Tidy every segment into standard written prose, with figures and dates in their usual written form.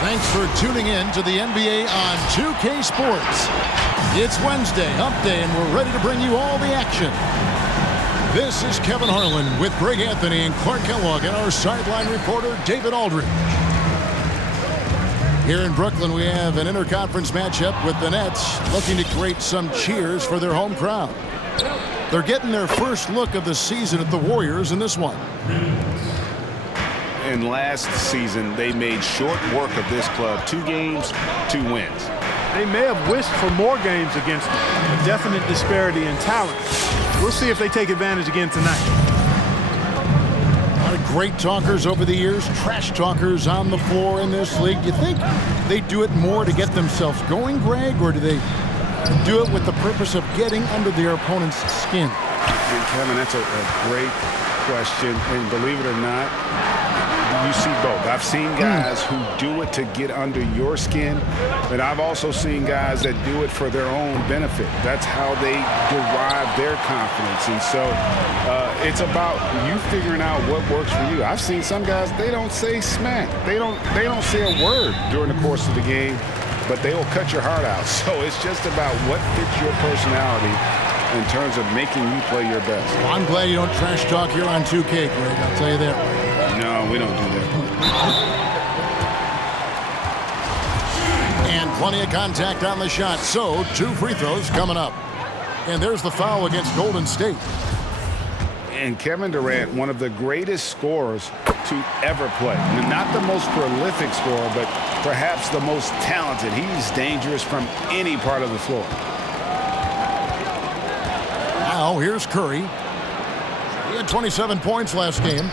Thanks for tuning in to the NBA on 2K Sports. It's Wednesday, hump day, and we're ready to bring you all the action. This is Kevin Harlan with Greg Anthony and Clark Kellogg and our sideline reporter, David Aldridge. Here in Brooklyn, we have an interconference matchup with the Nets looking to create some cheers for their home crowd. They're getting their first look of the season at the Warriors in this one. And last season, they made short work of this club. 2 games, 2 wins. They may have wished for more games against them. A definite disparity in talent. We'll see if they take advantage again tonight. A lot of great talkers over the years, trash talkers on the floor in this league. Do you think they do it more to get themselves going, Greg, or do they do it with the purpose of getting under their opponent's skin? And Kevin, that's a great question. And believe it or not, you see both. I've seen guys who do it to get under your skin, but I've also seen guys that do it for their own benefit. That's how they derive their confidence. And so it's about you figuring out what works for you. I've seen some guys, they don't say smack. They don't say a word during the course of the game, but they will cut your heart out. So it's just about what fits your personality in terms of making you play your best. Well, I'm glad you don't trash talk here on 2K, Greg. I'll tell you that. No, we don't do that. And plenty of contact on the shot, so 2 free throws coming up. And there's the foul against Golden State. And Kevin Durant, one of the greatest scorers to ever play. Not the most prolific scorer, but perhaps the most talented. He's dangerous from any part of the floor. Now here's Curry. He had 27 points last game.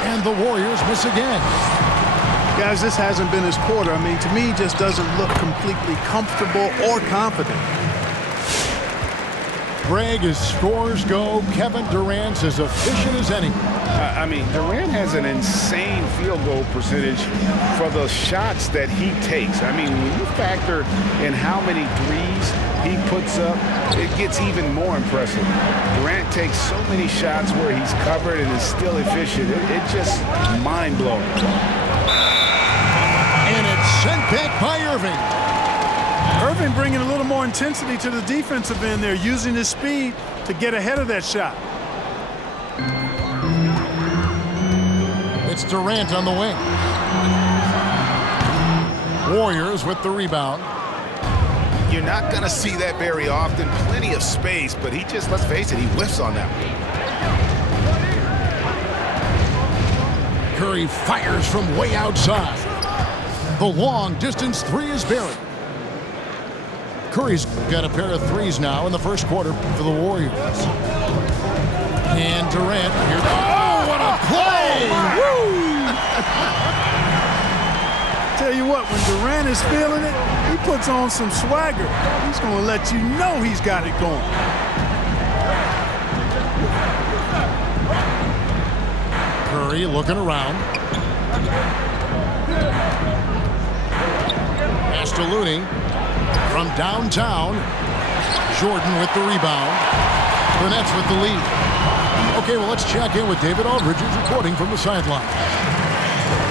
And the Warriors miss again. Guys, this hasn't been his quarter. I mean, to me, he just doesn't look completely comfortable or confident. Greg, as scores go, Kevin Durant's as efficient as any. I mean, Durant has an insane field goal percentage for the shots that he takes. I mean, when you factor in how many threes he puts up, it gets even more impressive. Durant takes so many shots where he's covered and is still efficient. It's just mind-blowing. And it's sent back by Irving. Irving bringing a little more intensity to the defensive end there, using his speed to get ahead of that shot. It's Durant on the wing. Warriors with the rebound. You're not going to see that very often. Plenty of space, but he just, let's face it, he whiffs on that one. Curry fires from way outside. The long-distance 3 is buried. Curry's got a pair of threes now in the first quarter for the Warriors. And Durant here. Oh, what a play! Woo! Tell you what, when Durant is feeling it, he puts on some swagger. He's going to let you know he's got it going. Curry looking around. Pass to Looney from downtown. Jordan with the rebound. The Nets with the lead. Okay, well, let's check in with David Aldridge, who's reporting from the sideline.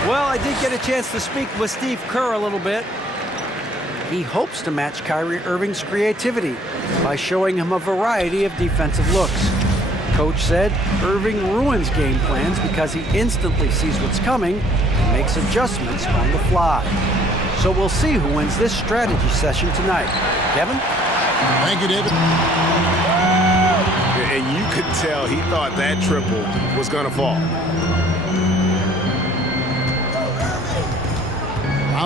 Well, I did get a chance to speak with Steve Kerr a little bit. He hopes to match Kyrie Irving's creativity by showing him a variety of defensive looks. Coach said Irving ruins game plans because he instantly sees what's coming and makes adjustments on the fly. So we'll see who wins this strategy session tonight. Kevin? Thank you, David. And you could tell he thought that triple was going to fall.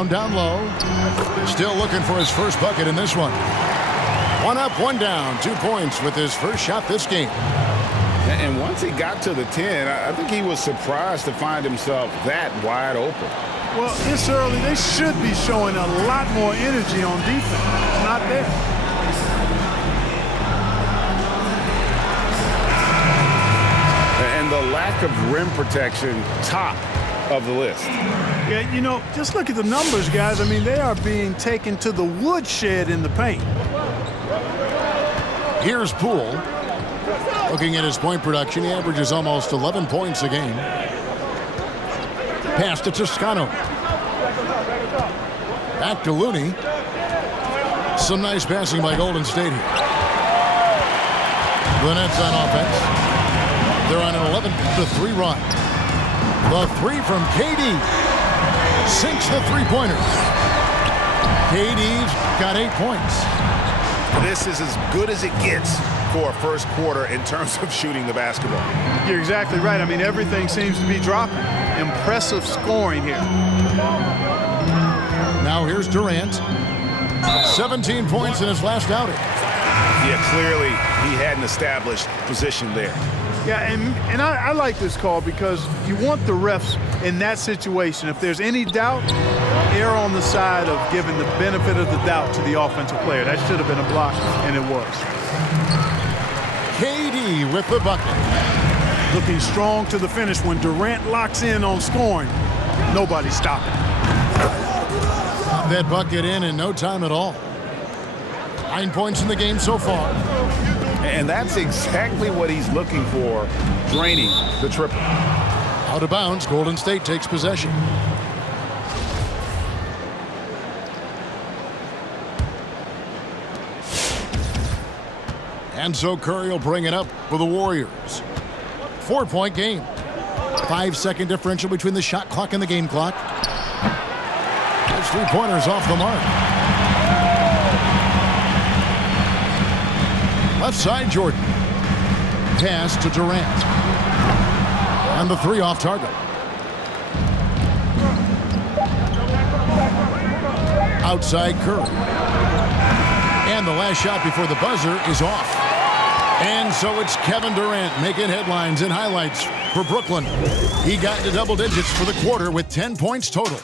Down low. Still looking for his first bucket in this one. 1 up, 1 down. 2 points with his first shot this game. And once he got to the 10, I think he was surprised to find himself that wide open. Well, this early, they should be showing a lot more energy on defense. It's not there. And the lack of rim protection, top of the list. Yeah, you know, just look at the numbers, guys. I mean, they are being taken to the woodshed in the paint. Here's Poole. Looking at his point production, he averages almost 11 points a game. Pass to Toscano. Back to Looney. Some nice passing by Golden State here. The Nets on offense. They're on an 11-3 run. The three from KD. Sinks the three-pointer. KD's got 8 points. This is as good as it gets for a first quarter in terms of shooting the basketball. You're exactly right. I mean, everything seems to be dropping. Impressive scoring here. Now here's Durant. 17 points in his last outing. Yeah, clearly he had an established position there. Yeah, and I like this call because you want the refs in that situation. If there's any doubt, err on the side of giving the benefit of the doubt to the offensive player. That should have been a block, and it was. KD with the bucket. Looking strong to the finish when Durant locks in on scoring. Nobody's stopping. Got that bucket in no time at all. 9 points in the game so far. And that's exactly what he's looking for, draining the triple. Out of bounds, Golden State takes possession. And so Curry will bring it up for the Warriors. 4-point game. 5-second differential between the shot clock and the game clock. Those three-pointers off the mark. Left side, Jordan. Pass to Durant. And the three off target. Outside Curry. And the last shot before the buzzer is off. And so it's Kevin Durant making headlines and highlights for Brooklyn. He got into double digits for the quarter with 10 points total.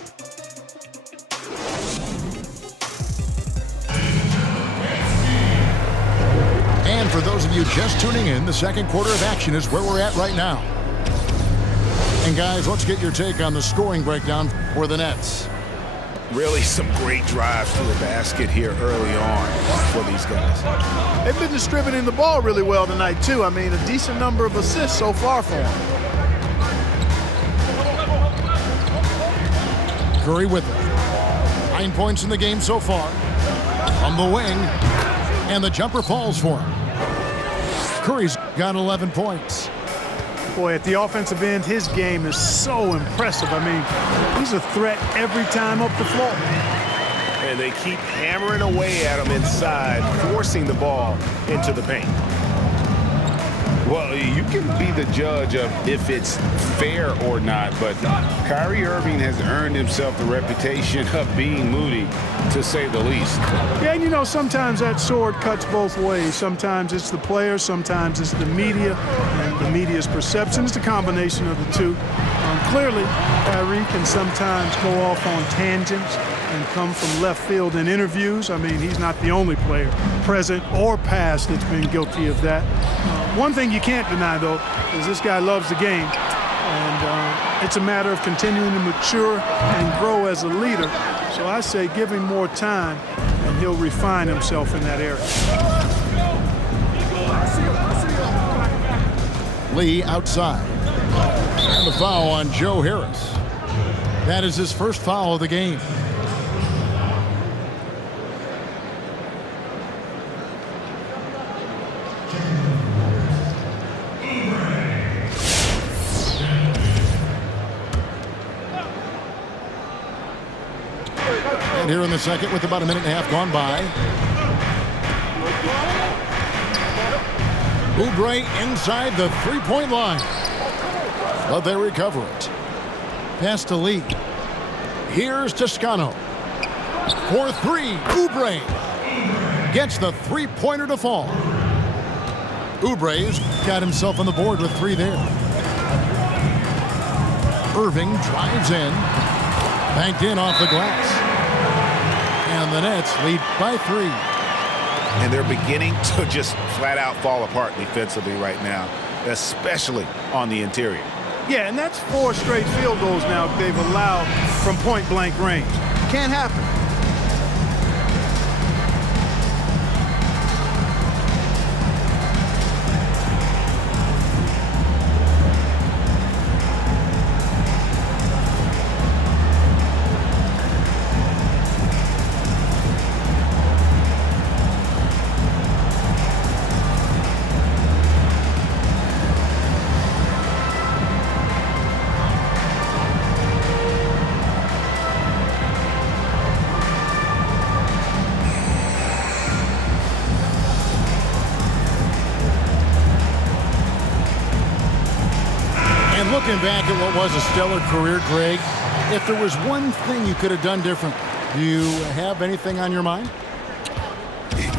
And for those of you just tuning in, the second quarter of action is where we're at right now. And guys, let's get your take on the scoring breakdown for the Nets. Really some great drives to the basket here early on for these guys. They've been distributing the ball really well tonight, too. I mean, a decent number of assists so far for them. Curry with it. 9 points in the game so far. On the wing. And the jumper falls for him. Curry's got 11 points. Boy, at the offensive end, his game is so impressive. I mean, he's a threat every time up the floor. And they keep hammering away at him inside, forcing the ball into the paint. Well, you can be the judge of if it's fair or not, but Kyrie Irving has earned himself the reputation of being moody, to say the least. Yeah, and you know, sometimes that sword cuts both ways. Sometimes it's the player, sometimes it's the media, and the media's perception. It's a combination of the two. Clearly, Kyrie can sometimes go off on tangents and come from left field in interviews. I mean, he's not the only player, present or past, that's been guilty of that. One thing you can't deny, though, is this guy loves the game. And it's a matter of continuing to mature and grow as a leader. So I say give him more time, and he'll refine himself in that area. Lee outside. And the foul on Joe Harris. That is his first foul of the game. And here in the second with about a minute and a half gone by. Oubre inside the three-point line. But they recover it. Pass to Lee. Here's Toscano. For three, Oubre gets the three-pointer to fall. Oubre's got himself on the board with three there. Irving drives in. Banked in off the glass. And the Nets lead by 3. And they're beginning to just flat out fall apart defensively right now, especially on the interior. Yeah, and that's 4 straight field goals now they've allowed from point-blank range. Can't happen. Looking back at what was a stellar career, Greg, if there was one thing you could have done different, do you have anything on your mind?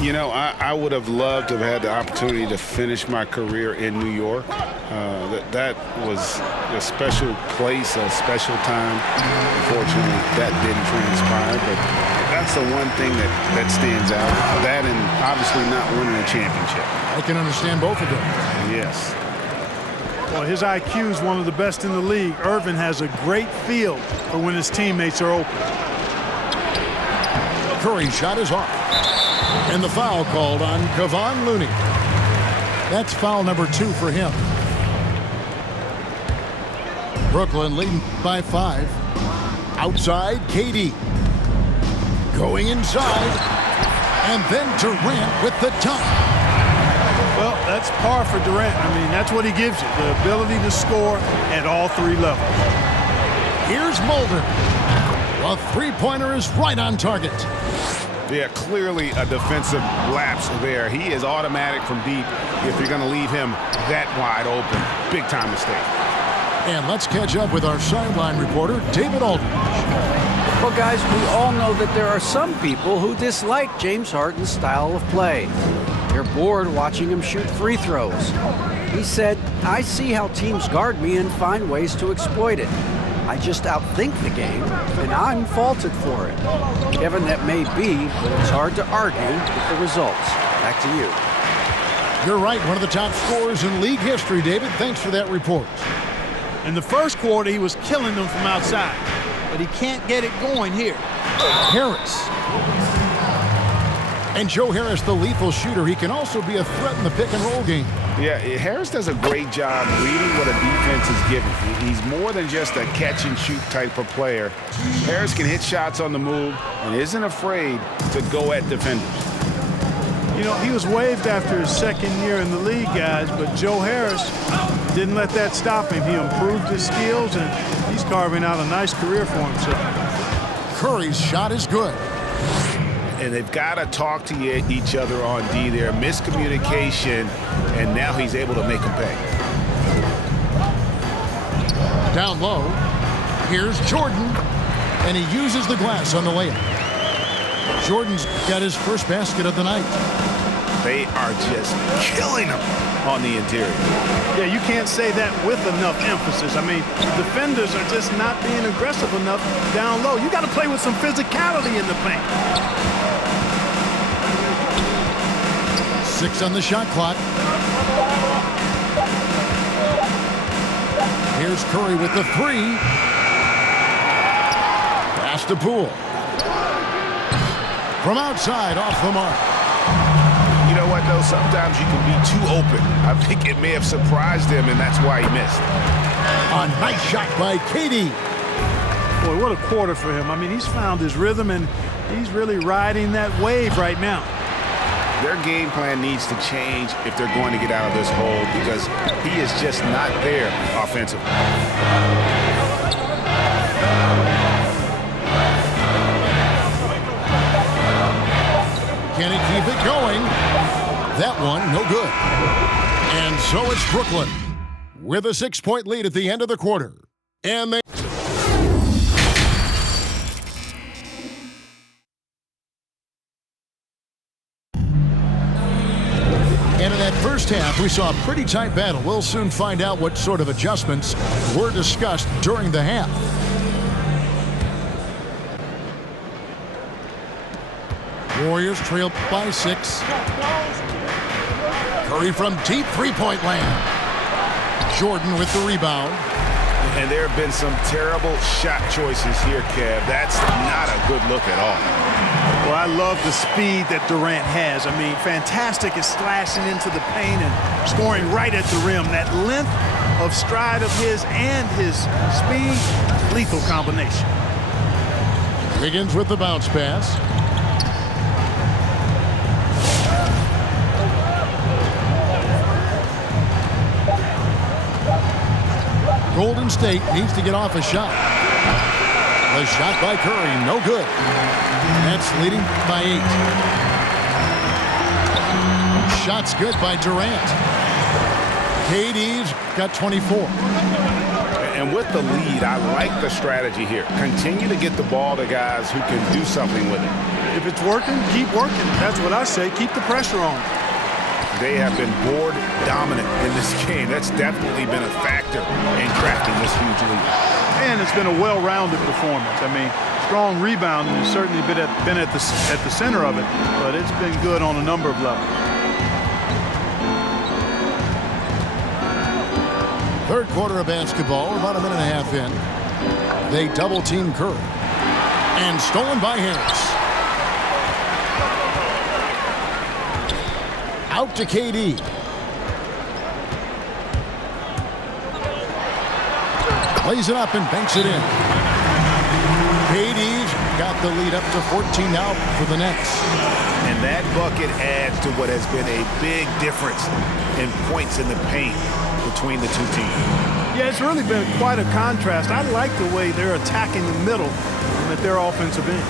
You know, I would have loved to have had the opportunity to finish my career in New York. That was a special place, a special time. Unfortunately, that didn't transpire, but that's the one thing that stands out. That and obviously not winning a championship. I can understand both of them. Yes. Well, his IQ is one of the best in the league. Irvin has a great feel for when his teammates are open. Curry's shot is off. And the foul called on Kevon Looney. That's foul number 2 for him. Brooklyn leading by 5. Outside, KD. Going inside. And then Durant with the dunk. Well, that's par for Durant. I mean, that's what he gives you, the ability to score at all 3 levels. Here's Mulder. A three-pointer is right on target. Yeah, clearly a defensive lapse there. He is automatic from deep if you're going to leave him that wide open. Big-time mistake. And let's catch up with our sideline reporter, David Aldridge. Well, guys, we all know that there are some people who dislike James Harden's style of play. They're bored watching him shoot free throws. He said, "I see how teams guard me and find ways to exploit it. I just outthink the game, and I'm faulted for it." Kevin, that may be, but it's hard to argue with the results. Back to you. You're right, one of the top scorers in league history, David. Thanks for that report. In the first quarter, he was killing them from outside, but he can't get it going here. Harris. And Joe Harris, the lethal shooter. He can also be a threat in the pick-and-roll game. Yeah, Harris does a great job reading what a defense is giving. He's more than just a catch-and-shoot type of player. Harris can hit shots on the move and isn't afraid to go at defenders. You know, he was waived after his second year in the league, guys, but Joe Harris didn't let that stop him. He improved his skills, and he's carving out a nice career for himself. Curry's shot is good. And they've got to talk to each other on D there. Miscommunication, and now he's able to make a pay. Down low. Here's Jordan. And he uses the glass on the layup. Jordan's got his first basket of the night. They are just killing him on the interior. Yeah, you can't say that with enough emphasis. I mean, the defenders are just not being aggressive enough down low. You got to play with some physicality in the paint. 6 on the shot clock. Here's Curry with the 3. Pass to Poole. From outside, off the mark. You know what, though? Sometimes you can be too open. I think it may have surprised him, and that's why he missed. A nice shot by KD. Boy, what a quarter for him. I mean, he's found his rhythm, and he's really riding that wave right now. Their game plan needs to change if they're going to get out of this hole because he is just not there offensively. Can he keep it going? That one, no good. And so it's Brooklyn with a 6-point lead at the end of the quarter. And they... And in that first half, we saw a pretty tight battle. We'll soon find out what sort of adjustments were discussed during the half. Warriors trail by 6. Curry from deep three-point land. Jordan with the rebound. And there have been some terrible shot choices here, Kev. That's not a good look at all. Well, I love the speed that Durant has. I mean, fantastic at slashing into the paint and scoring right at the rim. That length of stride of his and his speed, lethal combination. Wiggins with the bounce pass. Golden State needs to get off a shot. The shot by Curry, no good. That's leading by 8. Shot's good by Durant. KD's got 24. And with the lead, I like the strategy here. Continue to get the ball to guys who can do something with it. If it's working, keep working. That's what I say. Keep the pressure on. They have been board dominant in this game. That's definitely been a factor in crafting this huge lead. And it's been a well-rounded performance. I mean, strong rebounding has certainly been at the center of it, but it's been good on a number of levels. Third quarter of basketball, about a minute and a half in. They double-team Curry. And stolen by Harris. Out to KD. Plays it up and banks it in. KD's got the lead up to 14 now for the Nets. And that bucket adds to what has been a big difference in points in the paint between the two teams. Yeah, it's really been quite a contrast. I like the way they're attacking the middle at their offensive end.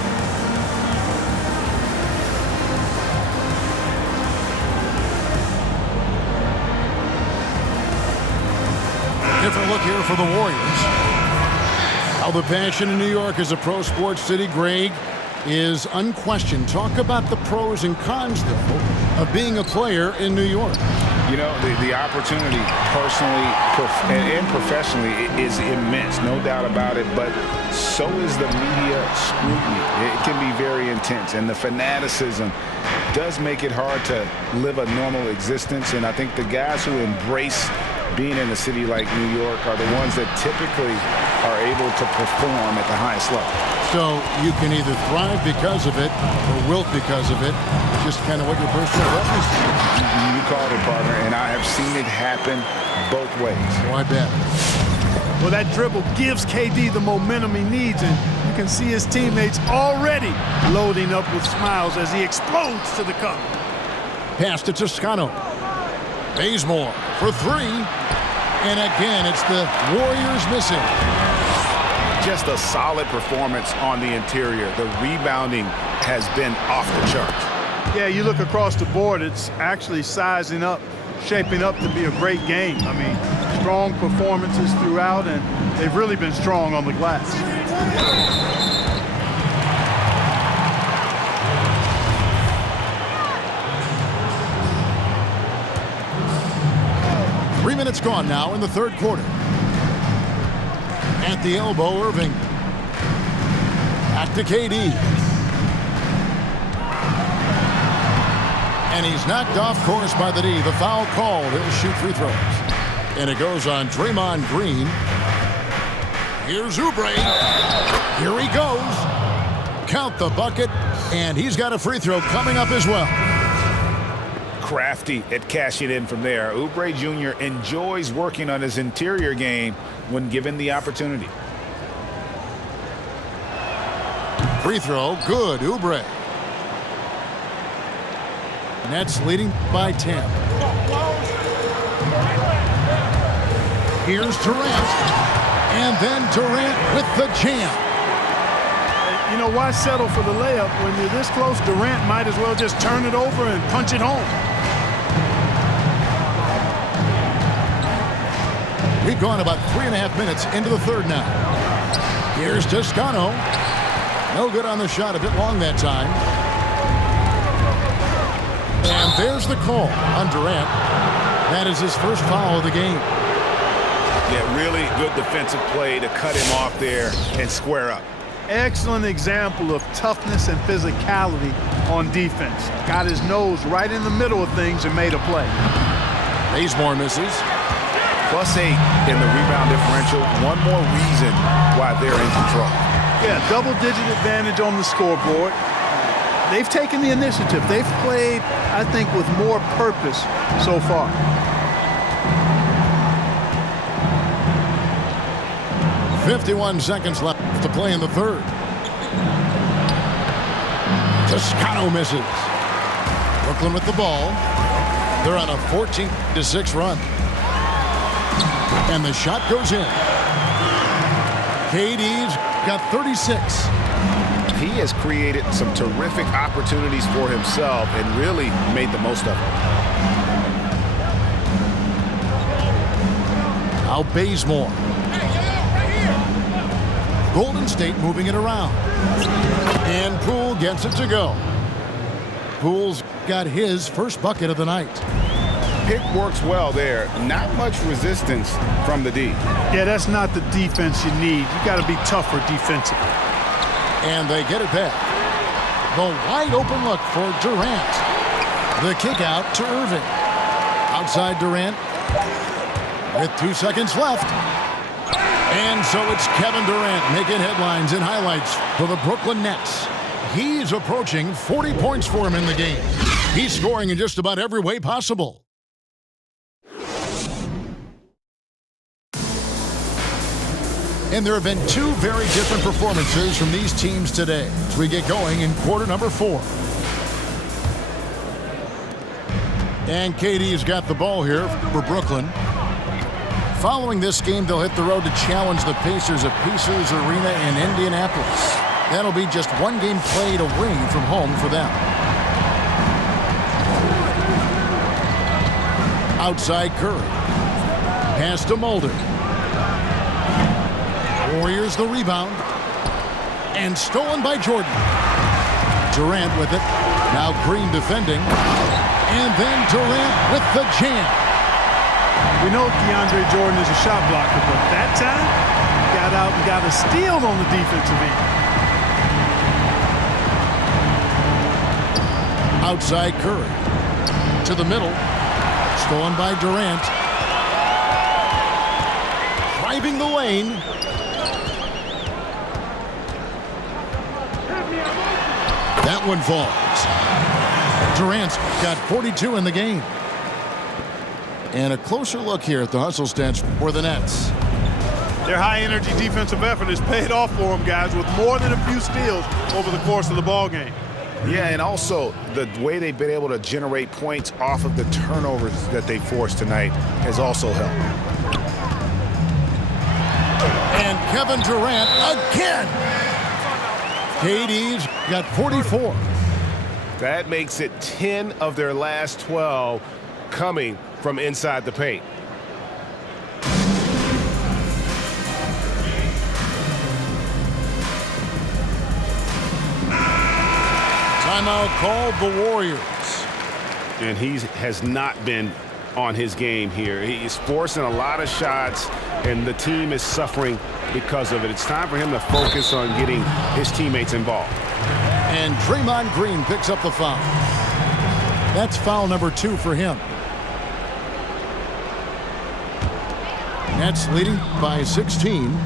Different look here for the Warriors. How the passion in New York is a pro sports city, Greg, is unquestioned. Talk about the pros and cons, though, of being a player in New York. You know, the opportunity personally and professionally is immense, no doubt about it, but so is the media scrutiny. It can be very intense, and the fanaticism does make it hard to live a normal existence, and I think the guys who embrace being in a city like New York are the ones that typically are able to perform at the highest level. So you can either thrive because of it or wilt because of it. It's just kind of what your personal preference is. You called it, partner, and I have seen it happen both ways. Oh, I bet. Well, that dribble gives KD the momentum he needs, and you can see his teammates already loading up with smiles as he explodes to the cup. Pass to Toscano. Bazemore for three. And again, it's the Warriors missing. Just a solid performance on the interior. The rebounding has been off the charts. Yeah, you look across the board, it's actually sizing up, shaping up to be a great game. I mean, strong performances throughout, and they've really been strong on the glass. 3 minutes gone now in the third quarter. At the elbow, Irving. Back to KD. And he's knocked off course by the D. The foul called. He'll shoot free throws. And it goes on Draymond Green. Here's Oubre. Here he goes. Count the bucket. And he's got a free throw coming up as well. Crafty at cashing in from there. Oubre Jr. enjoys working on his interior game when given the opportunity. Free throw, good, Oubre. Nets leading by 10. Here's Durant. And then Durant with the jam. You know, why settle for the layup when you're this close? Durant might as well just turn it over and punch it home. We've gone about 3.5 minutes into the third now. Here's Toscano. No good on the shot, a bit long that time. And there's the call on Durant. That is his first foul of the game. Yeah, really good defensive play to cut him off there and square up. Excellent example of toughness and physicality on defense. Got his nose right in the middle of things and made a play. Bazemore misses. +8 in the rebound differential. One more reason why they're in control. Yeah, double-digit advantage on the scoreboard. They've taken the initiative. They've played, I think, with more purpose so far. .51 seconds left to play in the third. Toscano misses. Brooklyn with the ball. They're on a 14-6 run. And the shot goes in. KD's got 36. He has created some terrific opportunities for himself and really made the most of it. Now Bazemore. Golden State moving it around. And Poole gets it to go. Poole's got his first bucket of the night. Pick works well there. Not much resistance from the D. Yeah, that's not the defense you need. You got to be tougher defensively. And they get it back. The wide open look for Durant. The kick out to Irving. Outside Durant with 2 seconds left. And so it's Kevin Durant making headlines and highlights for the Brooklyn Nets. He's approaching 40 points for him in the game. He's scoring in just about every way possible. And there have been two very different performances from these teams today as we get going in quarter number 4. And KD's got the ball here for Brooklyn. Following this game, they'll hit the road to challenge the Pacers at Pacers Arena in Indianapolis. That'll be just one game played away from home for them. Outside Curry. Pass to Mulder. Warriors the rebound. And stolen by Jordan. Durant with it. Now Green defending. And then Durant with the jam. We know DeAndre Jordan is a shot blocker, but that time, he got out and got a steal on the defensive end. Outside Curry. To the middle. Stolen by Durant. Driving the lane. That one falls. Durant's got 42 in the game. And a closer look here at the hustle stats for the Nets. Their high-energy defensive effort has paid off for them, guys, with more than a few steals over the course of the ball game. Yeah, and also the way they've been able to generate points off of the turnovers that they forced tonight has also helped. And Kevin Durant again. KD's got 44. That makes it 10 of their last 12 coming from inside the paint. Timeout called the Warriors. And he has not been on his game here. He's forcing a lot of shots, and the team is suffering because of it. It's time for him to focus on getting his teammates involved. And Draymond Green picks up the foul. That's foul number 2 for him. Nets leading by 16.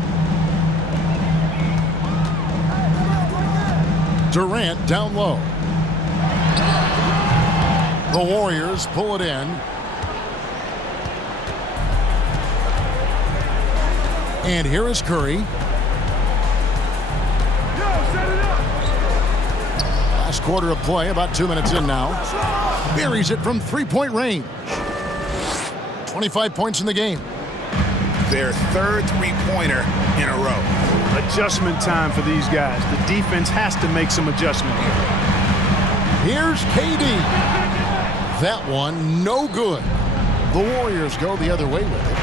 Durant down low. The Warriors pull it in. And here is Curry. Last quarter of play, about 2 minutes in now. Buries it from three-point range. 25 points in the game. Their third three-pointer in a row. Adjustment time for these guys. The defense has to make some adjustment here. Here's KD. That one, no good. The Warriors go the other way with it.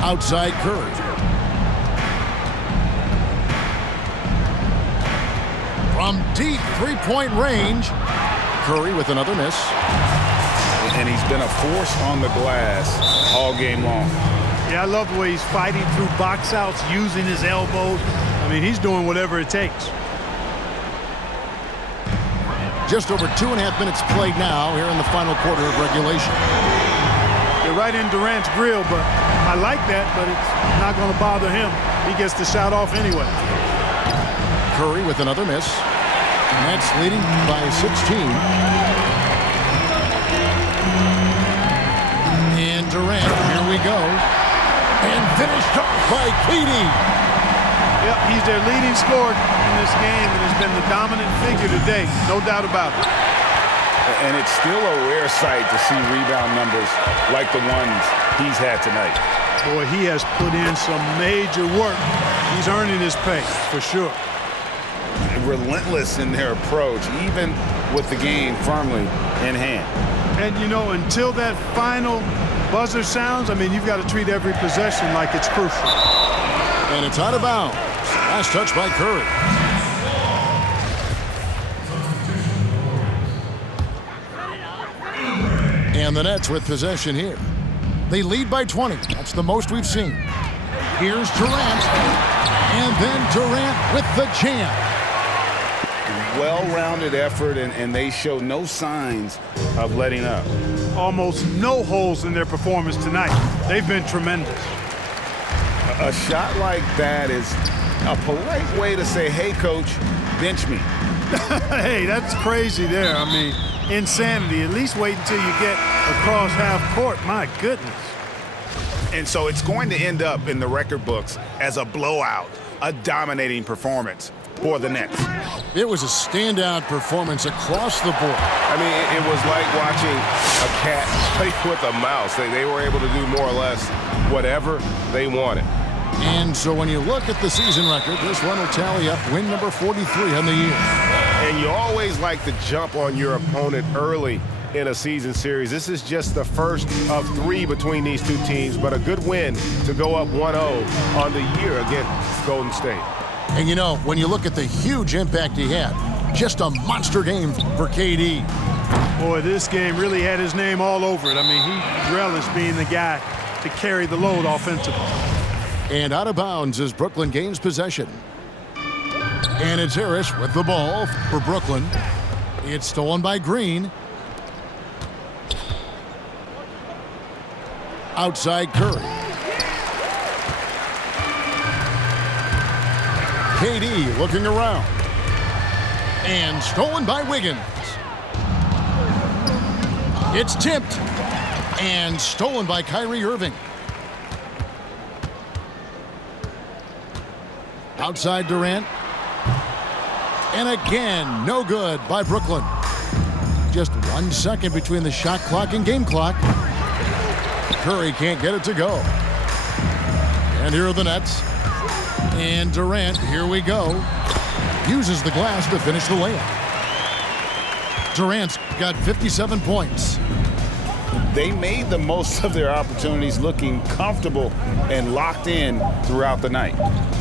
Outside Curry. From deep three-point range. Curry with another miss. And he's been a force on the glass all game long. Yeah, I love the way he's fighting through box outs, using his elbows. I mean, he's doing whatever it takes. Just over 2.5 minutes played now here in the final quarter of regulation. They're right in Durant's grill, but I like that, but it's not going to bother him. He gets the shot off anyway. Curry with another miss. Nets leading by 16. And Durant, here we go. And finished off by KD. Yep, he's their leading scorer in this game and has been the dominant figure today, no doubt about it. And it's still a rare sight to see rebound numbers like the ones he's had tonight. Boy, he has put in some major work. He's earning his pay, for sure. Relentless in their approach, even with the game firmly in hand. And, you know, until that final buzzer sounds, I mean, you've got to treat every possession like it's crucial. And it's out of bounds. Last touch by Curry. And the Nets with possession here. They lead by 20. That's the most we've seen. Here's Durant. And then Durant with the jam. Well-rounded effort, and they show no signs of letting up. Almost no holes in their performance tonight. They've been tremendous. A shot like that is a polite way to say, hey, coach, bench me. Hey, that's crazy there. I mean, insanity. At least wait until you get across half court. My goodness. And so it's going to end up in the record books as a blowout, a dominating performance for the Nets. It was a standout performance across the board. I mean, it was like watching a cat play with a mouse. They were able to do more or less whatever they wanted. And so when you look at the season record, this one will tally up win number 43 on the year. And you always like to jump on your opponent early in a season series. This is just the first of 3 between these two teams, but a good win to go up 1-0 on the year against Golden State. And you know, when you look at the huge impact he had, just a monster game for KD. Boy, this game really had his name all over it. I mean, he relished being the guy to carry the load offensively. And out of bounds as Brooklyn gains possession. And it's Harris with the ball for Brooklyn. It's stolen by Green. Outside Curry. KD looking around. And stolen by Wiggins. It's tipped. And stolen by Kyrie Irving. Outside Durant. And again, no good by Brooklyn. Just 1 second between the shot clock and game clock. Curry can't get it to go. And here are the Nets. And Durant, here we go, uses the glass to finish the layup. Durant's got 57 points. They made the most of their opportunities, looking comfortable and locked in throughout the night.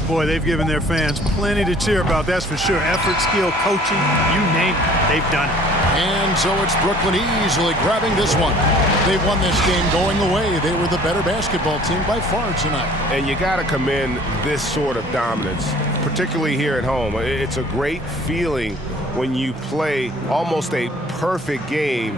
Boy, they've given their fans plenty to cheer about, that's for sure. Effort, skill, coaching, you name it, they've done it. And so it's Brooklyn easily grabbing this one. They won this game going away. They were the better basketball team by far tonight. And you got to commend this sort of dominance, particularly here at home. It's a great feeling when you play almost a perfect game